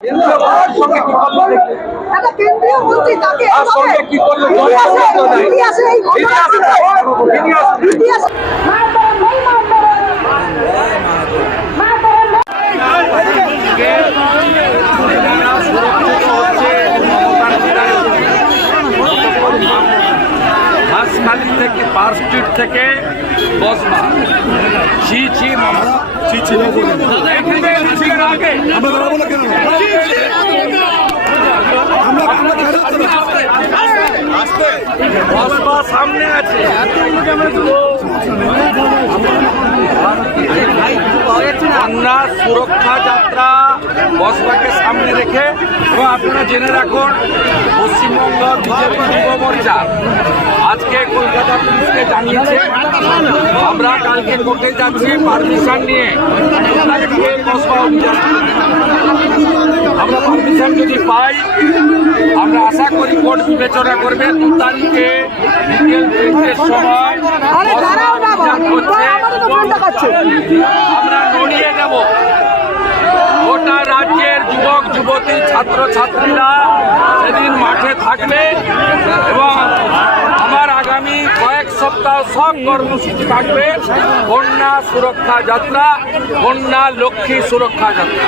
কেন্দ্রীয় মন্ত্রীর সঙ্গে কি করল দেখলে? একটা কেন্দ্রীয় মন্ত্রী তাকে তার সঙ্গে কি করল? ইতিহাসে ইতিহাসে এই ঘটনা ইতিহাসে। ইতিহাসে হাঁসখালি থেকে পার্ক স্ট্রিট থেকে বসবা ছি ছি মামা ছি ছি বসবা সামনে আছে। বাংলা সুরক্ষা যাত্রা বসবাকে সামনে রেখে এবং আপনারা জেনে রাখুন, পশ্চিমবঙ্গ বিজেপি যুব মোর্চা আজকে কলকাতা পুলিশকে জানিয়েছে, আমরা কালকে কোর্টে যাচ্ছি, পারমিশন নিয়ে। বসবা অভিযান। আশা বিবেচনা করবে দু তারিখে বিকেল তিনটের সময়। আমরা নড়িয়ে দেব গোটা রাজ্যের যুবক যুবতী ছাত্র ছাত্রীরা সেদিন মাঠে থাকবে এবং আমার আগামী কয়েক সপ্তাহ সব কর্মসূচি থাকবে। কন্যা সুরক্ষা যাত্রা কন্যা লক্ষ্মী সুরক্ষা যাত্রা।